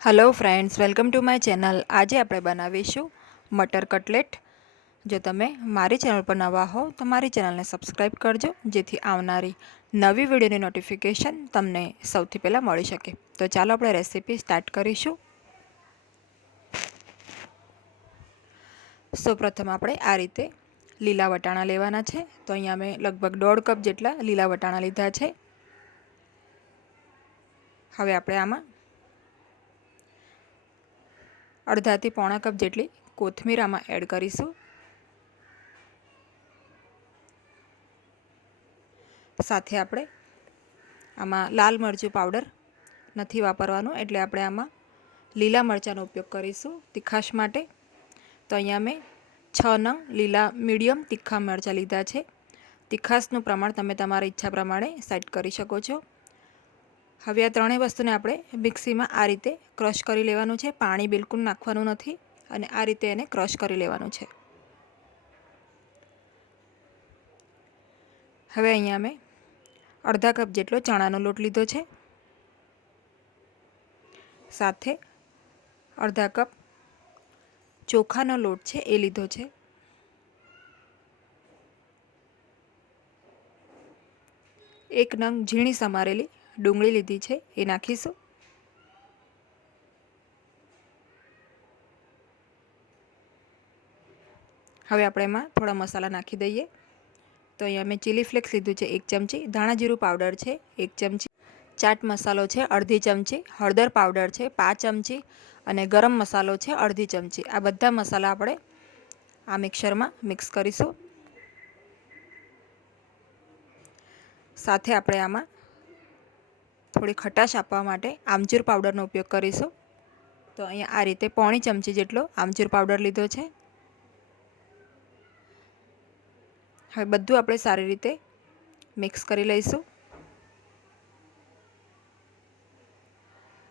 Hello friends, welcome to my channel. आज આપણે બનાવીશું મટર કટલેટ। જો તમે મારી ચેનલ પર નવા હો તો મારી ચેનલને સબસ્ક્રાઇબ કરજો, જેથી આવનારી નવી વિડીયોની નોટિફિકેશન તમને સૌથી પહેલાં મળી શકે। તો ચાલો આપણે રેસીપી સ્ટાર્ટ કરીશું। સૌપ્રથમ આપણે આ રીતે લીલા વટાણા લેવાના છે। તો અહીંયા મેં લગભગ 1.5 કપ જેટલા લીલા વટાણા લીધા છે। હવે આપણે આમાં અડધાથી પોણા કપ જેટલી કોથમીર આમાં એડ કરીશું। સાથે આપણે આમાં લાલ મરચું પાવડર નથી વાપરવાનું, એટલે આપણે આમાં લીલા મરચાંનો ઉપયોગ કરીશું તીખાશ માટે। તો અહીંયા મેં 6 નંગ લીલા મીડિયમ તીખા મરચાં લીધા છે। તીખાશનું પ્રમાણ તમે તમારી ઈચ્છા પ્રમાણે સેટ કરી શકો છો। હવે આ ત્રણેય વસ્તુને આપણે મિક્સીમાં આ રીતે ક્રશ કરી લેવાનું છે। પાણી બિલકુલ નાખવાનું નથી અને આ રીતે એને ક્રશ કરી લેવાનું છે। હવે અહીંયા મેં અડધા કપ જેટલો ચણાનો લોટ લીધો છે, સાથે અડધા કપ ચોખાનો લોટ છે એ લીધો છે। એક નંગ ઝીણી સમારેલી ડુંગળી લીધી છે, એ નાખીશું। હવે આપણે એમાં થોડા મસાલા નાખી દઈએ। તો અહીંયા મેં ચીલી ફ્લેક્સ લીધું છે 1 ચમચી, ધાણા જીરું પાવડર છે 1 ચમચી, ચાટ મસાલો છે અડધી ચમચી, હળદર પાવડર છે 5 ચમચી અને ગરમ મસાલો છે અડધી ચમચી। આ બધા મસાલા આપણે આ મિક્સરમાં મિક્સ કરીશું। સાથે આપણે આમાં થોડી ખટાશ આપવા માટે આમચૂર પાવડરનો ઉપયોગ કરીશું। તો અહીંયા આ રીતે પોણી ચમચી જેટલો આમચૂર પાવડર લીધો છે। હવે બધું આપણે સારી રીતે મિક્સ કરી લઈશું।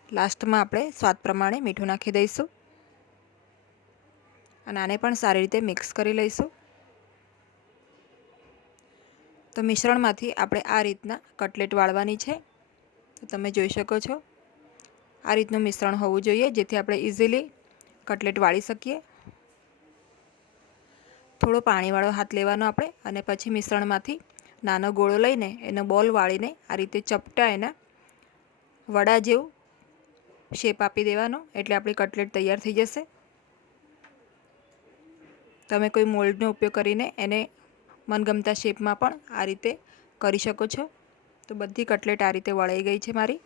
લાસ્ટમાં આપણે સ્વાદ પ્રમાણે મીઠું નાખી દઈશું અને આને પણ સારી રીતે મિક્સ કરી લઈશું। તો મિશ્રણમાંથી આપણે આ રીતના કટલેટ વાળવાની છે। તો તમે જોઈ શકો છો આ રીતનું મિશ્રણ હોવું જોઈએ, જેથી આપણે ઇઝીલી કટલેટ વાળી શકીએ। થોડો પાણીવાળો હાથ લેવાનો આપણે અને પછી મિશ્રણમાંથી નાનો ગોળો લઈને એનો બોલ વાળીને આ રીતે ચપટા એના વડા જેવું શેપ આપી દેવાનો, એટલે આપણી કટલેટ તૈયાર થઈ જશે। તમે કોઈ મોલ્ડનો ઉપયોગ કરીને એને મનગમતા શેપમાં પણ આ રીતે કરી શકો છો। તો બધી કટલેટ આ રીતે વળાઈ ગઈ છે મારી।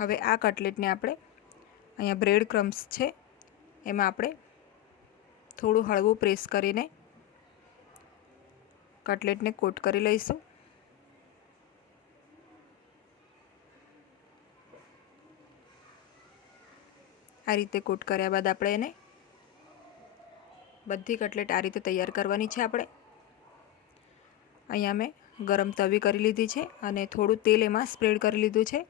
હવે આ કટલેટને આપણે અહીંયા બ્રેડ ક્રમ્સ છે એમાં આપણે થોડું હળવું પ્રેસ કરીને કટલેટને કોટ કરી લઈશું। આ રીતે કોટ કર્યા બાદ આપણે એને બધી કટલેટ આ રીતે તૈયાર કરવાની છે। આપણે અહીંયા મેં ગરમ તવી કરી લીધી છે અને થોડું તેલ એમાં સ્પ્રેડ કરી લીધું છે।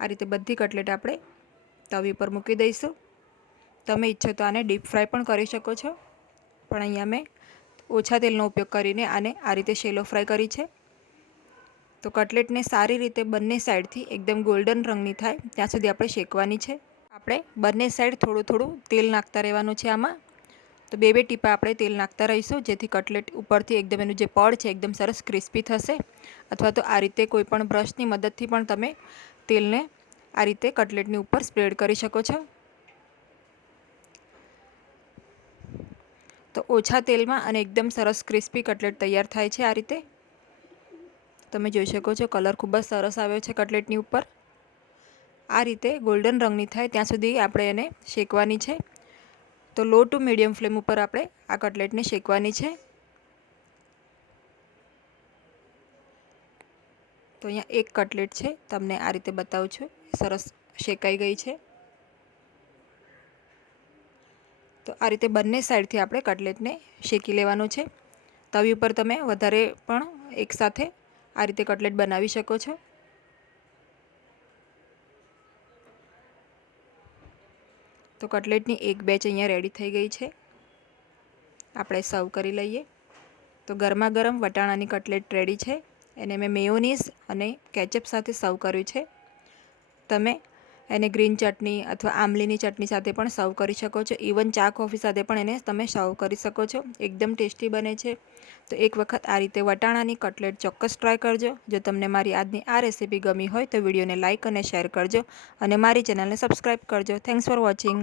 આ રીતે બધી કટલેટ આપણે તવી પર મૂકી દઈશું। તમે ઈચ્છો તો આને ડીપ ફ્રાય પણ કરી શકો છો, પણ અહીંયા મેં ઓછા તેલનો ઉપયોગ કરીને આને આ રીતે શેલો ફ્રાય કરી છે। તો કટલેટને સારી રીતે બંને સાઈડથી એકદમ ગોલ્ડન રંગની થાય ત્યાં સુધી આપણે શેકવાની છે। આપણે બંને સાઈડ થોડું થોડું તેલ નાખતા રહેવાનું છે આમાં। તો બે ટીપા આપણે તેલ નાખતા રહીશું, જેથી કટલેટ ઉપરથી એકદમ એનું જે પડ છે એકદમ સરસ ક્રિસ્પી થશે। અથવા તો આ રીતે કોઈ પણ બ્રશની મદદથી પણ તમે તેલને આ રીતે કટલેટની ઉપર સ્પ્રેડ કરી શકો છો। તો ઓછા તેલમાં અને એકદમ સરસ ક્રિસ્પી કટલેટ તૈયાર થાય છે। આ રીતે તમે જોઈ શકો છો કલર ખૂબ જ સરસ આવ્યો છે કટલેટની ઉપર। આ રીતે ગોલ્ડન રંગની થાય ત્યાં સુધી આપણે એને શેકવાની છે। તો લો ટુ મીડિયમ ફ્લેમ ઉપર આપણે આ કટલેટને શેકવાની છે। તો અહીંયા એક કટલેટ છે, તમને આ રીતે બતાવું છું, સરસ શેકાઈ ગઈ છે। તો આ રીતે બંને સાઈડથી આપણે કટલેટને શેકી લેવાનું છે। તવી ઉપર તમે વધારે પણ એકસાથે આ રીતે કટલેટ બનાવી શકો છો। તો કટલેટની એક બેચ અહીંયા રેડી થઈ ગઈ છે। આપણે સર્વ કરી લઈએ। તો ગરમા ગરમ વટાણાની કટલેટ રેડી છે। એને મેં મેયોનીઝ અને કેચઅપ સાથે સર્વ કર્યું છે. તમે એને ગ્રીન ચટણી અથવા આમલીની ચટણી સાથે પણ સર્વ કરી શકો છો. ઇવન ચા કોફી સાથે પણ એને તમે સર્વ કરી શકો છો. એકદમ ટેસ્ટી બને છે. તો એક વખત આ રીતે વટાણાની કટલેટ ચોક્કસ ટ્રાય કરજો. જો તમને મારી આજની આ રેસીપી ગમી હોય તો વિડીયોને લાઇક અને શેર કરજો અને મારી ચેનલને સબસ્ક્રાઈબ કરજો. Thanks for watching.